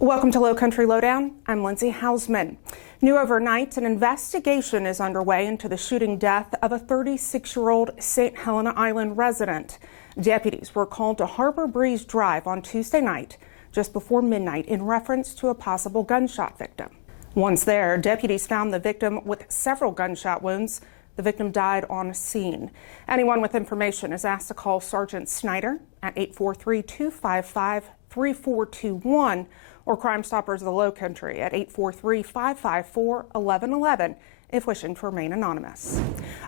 Welcome to Lowcountry Lowdown. I'm Lindsay Hausman. New overnight, an investigation is underway into the shooting death of a 36-year-old St. Helena Island resident. Deputies were called to Harbor Breeze Drive on Tuesday night, just before midnight, in reference to a possible gunshot victim. Once there, deputies found the victim with several gunshot wounds. The victim died on scene. Anyone with information is asked to call Sergeant Snyder at 843-255-3421 or Crime Stoppers of the Lowcountry at 843-554-1111 if wishing to remain anonymous.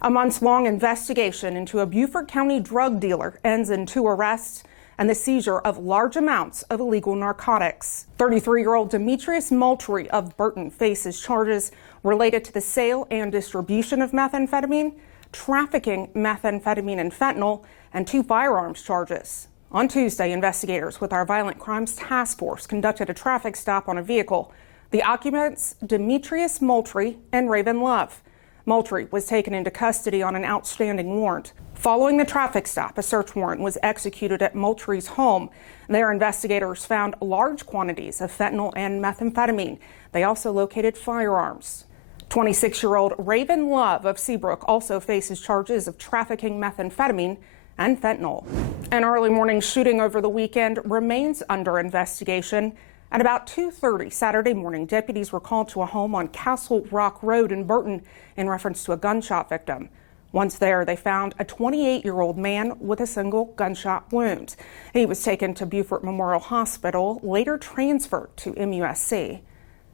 A months-long investigation into a Beaufort County drug dealer ends in 2 arrests and the seizure of large amounts of illegal narcotics. 33-year-old Demetrius Moultrie of Burton faces charges related to the sale and distribution of methamphetamine, trafficking methamphetamine and fentanyl, and 2 firearms charges. On Tuesday, investigators with our Violent Crimes Task Force conducted a traffic stop on a vehicle. The occupants, Demetrius Moultrie and Raven Love. Moultrie was taken into custody on an outstanding warrant. Following the traffic stop, a search warrant was executed at Moultrie's home. There, investigators found large quantities of fentanyl and methamphetamine. They also located firearms. 26-year-old Raven Love of Seabrook also faces charges of trafficking methamphetamine and fentanyl. An early morning shooting over the weekend remains under investigation. At about 2:30 Saturday morning, deputies were called to a home on Castle Rock Road in Burton in reference to a gunshot victim. Once there, they found a 28-year-old man with a single gunshot wound. He was taken to Beaufort Memorial Hospital, later transferred to MUSC.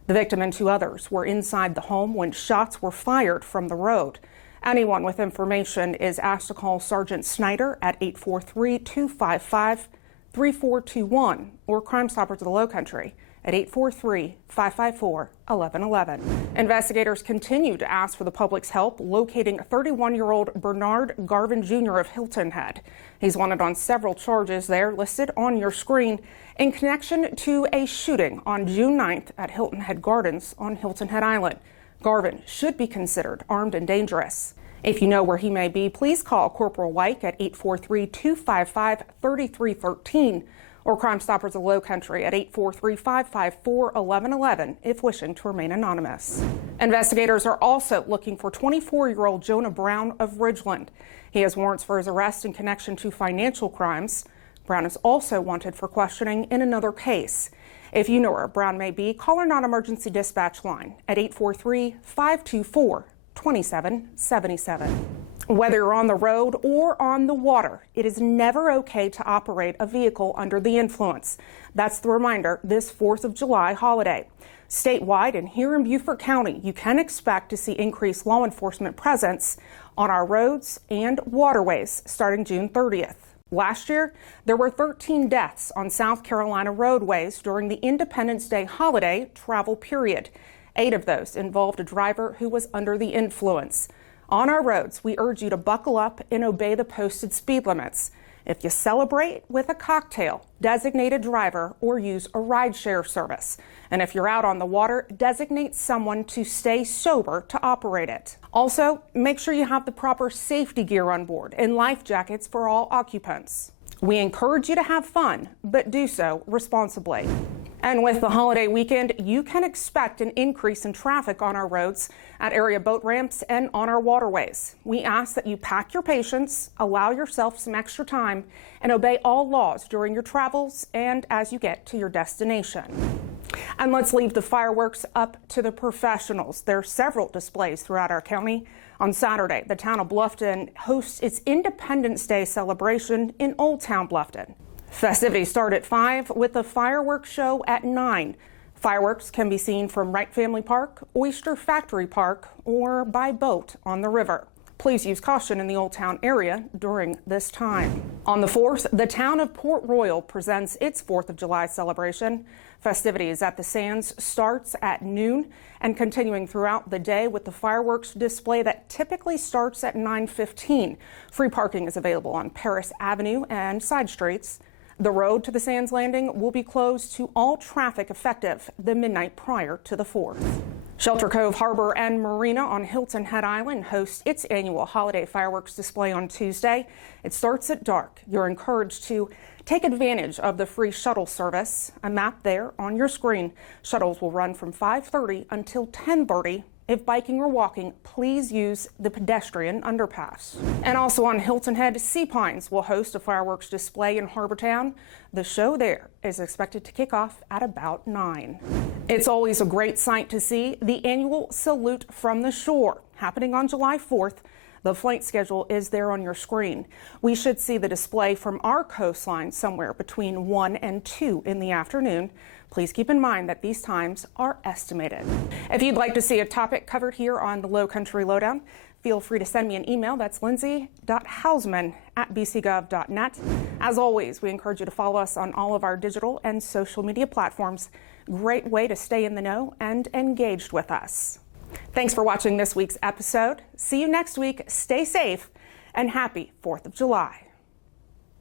The victim and 2 others were inside the home when shots were fired from the road. Anyone with information is asked to call Sergeant Snyder at 843-255-3421 or Crime Stoppers of the Lowcountry at 843-554-1111. Investigators continue to ask for the public's help locating 31-year-old Bernard Garvin Jr. of Hilton Head. He's wanted on several charges there listed on your screen in connection to a shooting on June 9th at Hilton Head Gardens on Hilton Head Island. Garvin should be considered armed and dangerous. If you know where he may be, please call Corporal Wyke at 843-255-3313 or Crime Stoppers of the Lowcountry at 843-554-1111 if wishing to remain anonymous. Investigators are also looking for 24-year-old Jonah Brown of Ridgeland. He has warrants for his arrest in connection to financial crimes. Brown is also wanted for questioning in another case. If you know where Brown may be, call our non-emergency dispatch line at 843-524-2777. Whether you're on the road or on the water, it is never okay to operate a vehicle under the influence. That's the reminder this 4th of July holiday. Statewide and here in Beaufort County, you can expect to see increased law enforcement presence on our roads and waterways starting June 30th. Last year, there were 13 deaths on South Carolina roadways during the Independence Day holiday travel period. 8 of those involved a driver who was under the influence. On our roads, we urge you to buckle up and obey the posted speed limits. If you celebrate with a cocktail, designate a driver or use a rideshare service. And if you're out on the water, designate someone to stay sober to operate it. Also, make sure you have the proper safety gear on board and life jackets for all occupants. We encourage you to have fun, but do so responsibly. And with the holiday weekend, you can expect an increase in traffic on our roads, at area boat ramps, and on our waterways. We ask that you pack your patience, allow yourself some extra time, and obey all laws during your travels and as you get to your destination. And let's leave the fireworks up to the professionals. There are several displays throughout our county. On Saturday, the town of Bluffton hosts its Independence Day celebration in Old Town Bluffton. Festivities start at 5 with a fireworks show at 9. Fireworks can be seen from Wright Family Park, Oyster Factory Park, or by boat on the river. Please use caution in the Old Town area during this time. On the 4th, the town of Port Royal presents its 4th of July celebration. Festivities at the Sands starts at noon and continuing throughout the day with the fireworks display that typically starts at 9:15. Free parking is available on Paris Avenue and side streets. The road to the Sands Landing will be closed to all traffic effective the midnight prior to the 4th. Shelter Cove Harbor and Marina on Hilton Head Island hosts its annual holiday fireworks display on Tuesday. It starts at dark. You're encouraged to take advantage of the free shuttle service. A map there on your screen. Shuttles will run from 5:30 until 10:30. If biking or walking, please use the pedestrian underpass. And also on Hilton Head, Sea Pines will host a fireworks display in Harbortown. The show there is expected to kick off at about 9. It's always a great sight to see the annual Salute from the Shore happening on July 4th. The flight schedule is there on your screen. We should see the display from our coastline somewhere between 1 and 2 in the afternoon. Please keep in mind that these times are estimated. If you'd like to see a topic covered here on the Lowcountry Lowdown, feel free to send me an email. That's lindsay.hausman@bcgov.net. As always, we encourage you to follow us on all of our digital and social media platforms. Great way to stay in the know and engaged with us. Thanks for watching this week's episode. See you next week. Stay safe and happy 4th of July.